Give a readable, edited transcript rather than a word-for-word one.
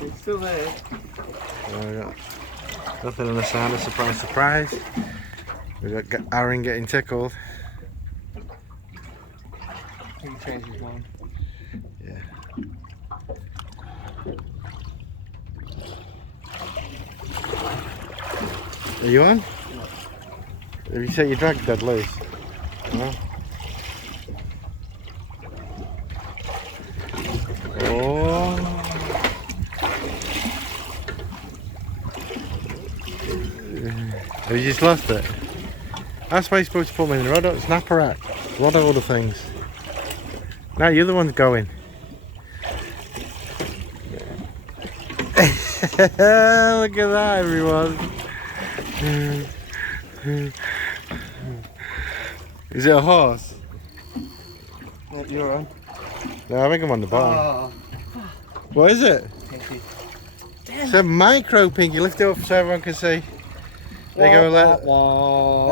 It's still there. We got nothing on the sound of surprise, surprise. We got Aaron getting tickled. He changed his mind. Yeah. Are you on? Have you set your drag dead loose? No. Oh. Have you just lost it? That's why you're supposed to put them in the rod, snapper at. What are all the things? Now you're the one's going. Look at that, everyone. Is it a horse? You're on. No, I think I'm on the bottom. Oh. What is it? Pinky. It's a micro pinky. Lift it up so everyone can see. There you go.